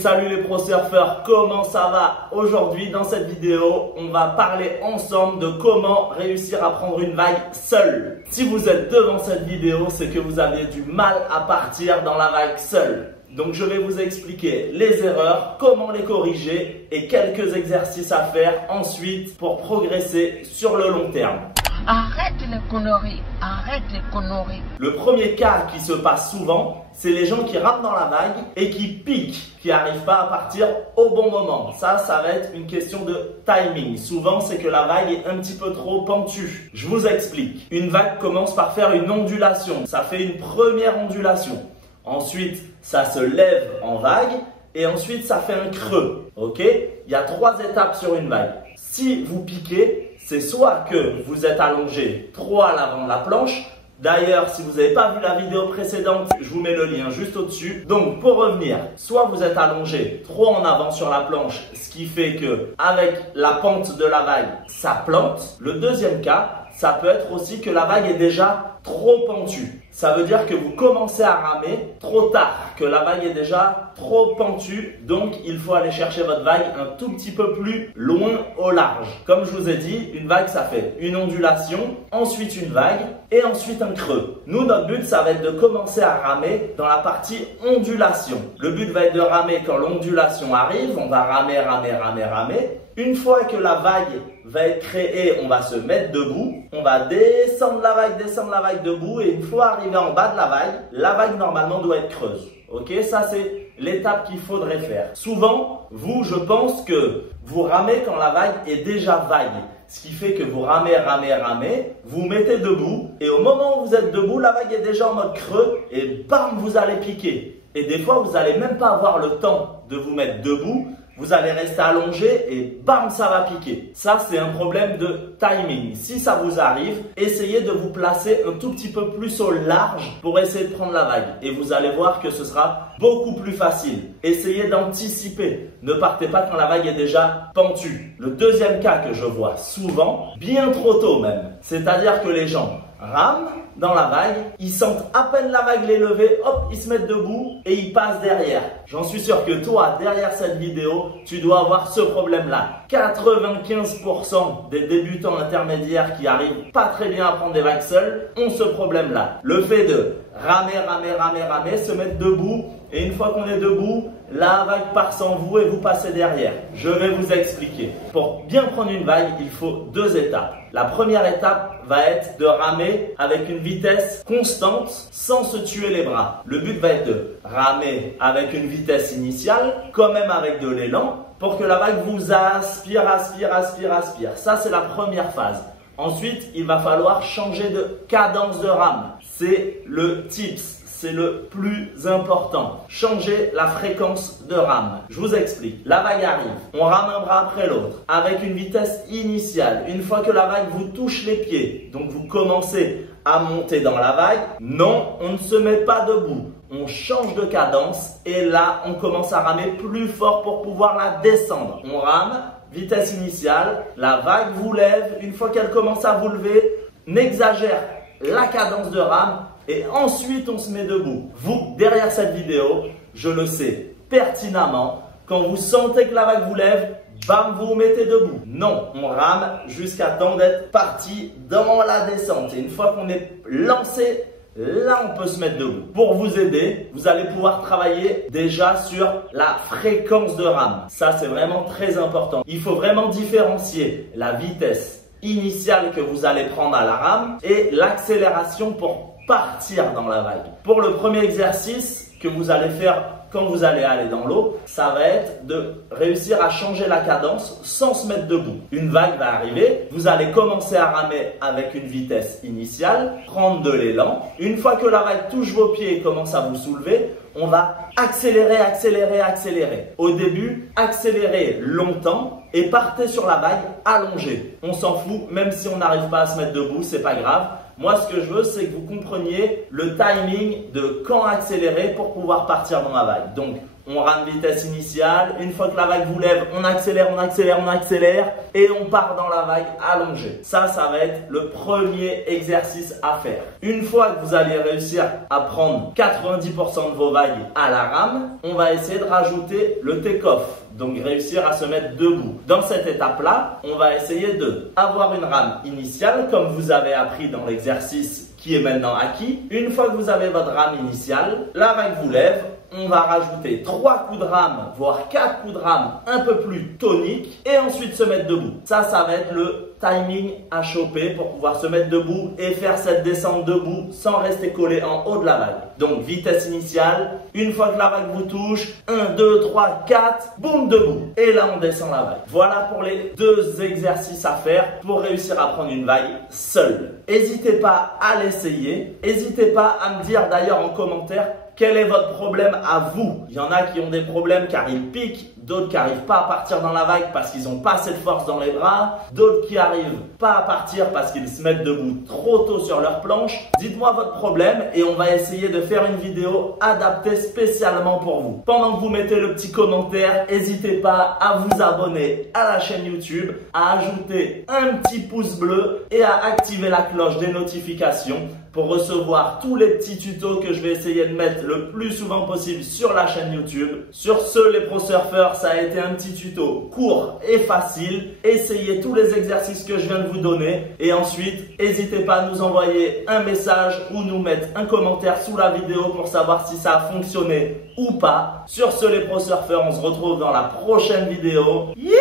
salut les pro surfeurs, comment ça va? Aujourd'hui dans cette vidéo, on va parler ensemble de comment réussir à prendre une vague seul. Si vous êtes devant cette vidéo, c'est que vous avez du mal à partir dans la vague seul. Donc je vais vous expliquer les erreurs, comment les corriger et quelques exercices à faire ensuite pour progresser sur le long terme. Arrête les conneries, arrête les conneries. Le premier cas qui se passe souvent, c'est les gens qui rament dans la vague et qui piquent, qui n'arrivent pas à partir au bon moment. Ça va être une question de timing. Souvent, c'est que la vague est un petit peu trop pentue. Je vous explique. Une vague commence par faire une ondulation. Ça fait une première ondulation. Ensuite, ça se lève en vague et ensuite, ça fait un creux. Ok? Il y a 3 étapes sur une vague. Si vous piquez, c'est soit que vous êtes allongé trop à l'avant de la planche. D'ailleurs, si vous n'avez pas vu la vidéo précédente, je vous mets le lien juste au-dessus. Donc, pour revenir, soit vous êtes allongé trop en avant sur la planche, ce qui fait que avec la pente de la vague, ça plante. Le deuxième cas, ça peut être aussi que la vague est déjà trop pentue. Ça veut dire que vous commencez à ramer trop tard, que la vague est déjà trop pentue. Donc, il faut aller chercher votre vague un tout petit peu plus loin au large. Comme je vous ai dit, une vague, ça fait une ondulation, ensuite une vague et ensuite un creux. Nous, notre but, ça va être de commencer à ramer dans la partie ondulation. Le but va être de ramer quand l'ondulation arrive. On va ramer, ramer, ramer, ramer. Une fois que la vague va être créée, on va se mettre debout. On va descendre la vague debout. Et une fois arrivé en bas de la vague normalement doit être creuse. Ok, ça c'est l'étape qu'il faudrait faire. Souvent, vous, je pense que vous ramez quand la vague est déjà vague. Ce qui fait que vous ramez, ramez, ramez, vous mettez debout. Et au moment où vous êtes debout, la vague est déjà en mode creux. Et bam, vous allez piquer. Et des fois, vous n'allez même pas avoir le temps de vous mettre debout. Vous allez rester allongé et bam, ça va piquer. Ça, c'est un problème de timing. Si ça vous arrive, essayez de vous placer un tout petit peu plus au large pour essayer de prendre la vague. Et vous allez voir que ce sera beaucoup plus facile. Essayez d'anticiper. Ne partez pas quand la vague est déjà pentue. Le deuxième cas que je vois souvent, bien trop tôt même, c'est-à-dire que les gens rament dans la vague, ils sentent à peine la vague les lever, hop, ils se mettent debout et ils passent derrière. J'en suis sûr que toi, derrière cette vidéo, tu dois avoir ce problème-là. 95% des débutants intermédiaires qui arrivent pas très bien à prendre des vagues seuls ont ce problème-là. Le fait de ramer, ramer, ramer, ramer, se mettre debout et une fois qu'on est debout, la vague part sans vous et vous passez derrière. Je vais vous expliquer. Pour bien prendre une vague, il faut 2 étapes. La première étape va être de ramer avec une vitesse constante sans se tuer les bras. Le but va être de ramer avec une vitesse initiale, quand même avec de l'élan, pour que la vague vous aspire, aspire, aspire, aspire. Ça, c'est la première phase. Ensuite, il va falloir changer de cadence de rame. C'est le tips. C'est le plus important. Changer la fréquence de rame. Je vous explique. La vague arrive. On rame un bras après l'autre avec une vitesse initiale. Une fois que la vague vous touche les pieds, donc vous commencez à monter dans la vague, non, on ne se met pas debout. On change de cadence et là, on commence à ramer plus fort pour pouvoir la descendre. On rame, vitesse initiale, la vague vous lève. Une fois qu'elle commence à vous lever, n'exagère la cadence de rame. Et ensuite, on se met debout. Vous, derrière cette vidéo, je le sais pertinemment, quand vous sentez que la vague vous lève, bam, vous vous mettez debout. Non, on rame jusqu'à temps d'être parti dans la descente. Et une fois qu'on est lancé, là, on peut se mettre debout. Pour vous aider, vous allez pouvoir travailler déjà sur la fréquence de rame. Ça, c'est vraiment très important. Il faut vraiment différencier la vitesse initiale que vous allez prendre à la rame et l'accélération pour partir dans la vague. Pour le premier exercice que vous allez faire quand vous allez aller dans l'eau, ça va être de réussir à changer la cadence sans se mettre debout. Une vague va arriver, vous allez commencer à ramer avec une vitesse initiale, prendre de l'élan. Une fois que la vague touche vos pieds et commence à vous soulever, on va accélérer, accélérer, accélérer. Au début, accélérez longtemps et partez sur la vague allongée. On s'en fout, même si on n'arrive pas à se mettre debout, c'est pas grave. Moi, ce que je veux, c'est que vous compreniez le timing de quand accélérer pour pouvoir partir dans la vague. Donc, on rame vitesse initiale, une fois que la vague vous lève, on accélère, on accélère, on accélère et on part dans la vague allongée. Ça va être le premier exercice à faire. Une fois que vous allez réussir à prendre 90% de vos vagues à la rame, on va essayer de rajouter le take-off. Donc réussir à se mettre debout. Dans cette étape-là, on va essayer de avoir une rame initiale comme vous avez appris dans l'exercice qui est maintenant acquis. Une fois que vous avez votre rame initiale, la vague vous lève. On va rajouter 3 coups de rame, voire 4 coups de rame un peu plus toniques et ensuite se mettre debout. Ça va être le timing à choper pour pouvoir se mettre debout et faire cette descente debout sans rester collé en haut de la vague. Donc vitesse initiale, une fois que la vague vous touche, 1, 2, 3, 4, boum, debout. Et là on descend la vague. Voilà pour les 2 exercices à faire pour réussir à prendre une vague seule. N'hésitez pas à l'essayer. N'hésitez pas à me dire d'ailleurs en commentaire quel est votre problème à vous. Il y en a qui ont des problèmes car ils piquent, d'autres qui n'arrivent pas à partir dans la vague parce qu'ils n'ont pas assez de force dans les bras, d'autres qui n'arrivent pas à partir parce qu'ils se mettent debout trop tôt sur leur planche. Dites-moi votre problème et on va essayer de faire une vidéo adaptée spécialement pour vous. Pendant que vous mettez le petit commentaire, n'hésitez pas à vous abonner à la chaîne YouTube, à ajouter un petit pouce bleu et à activer la cloche des notifications pour recevoir tous les petits tutos que je vais essayer de mettre le plus souvent possible sur la chaîne YouTube. Sur ce, les pro surfeurs, ça a été un petit tuto court et facile. Essayez tous les exercices que je viens de vous donner et ensuite, n'hésitez pas à nous envoyer un message ou nous mettre un commentaire sous la vidéo pour savoir si ça a fonctionné ou pas. Sur ce, les pro surfeurs, on se retrouve dans la prochaine vidéo. Yeah!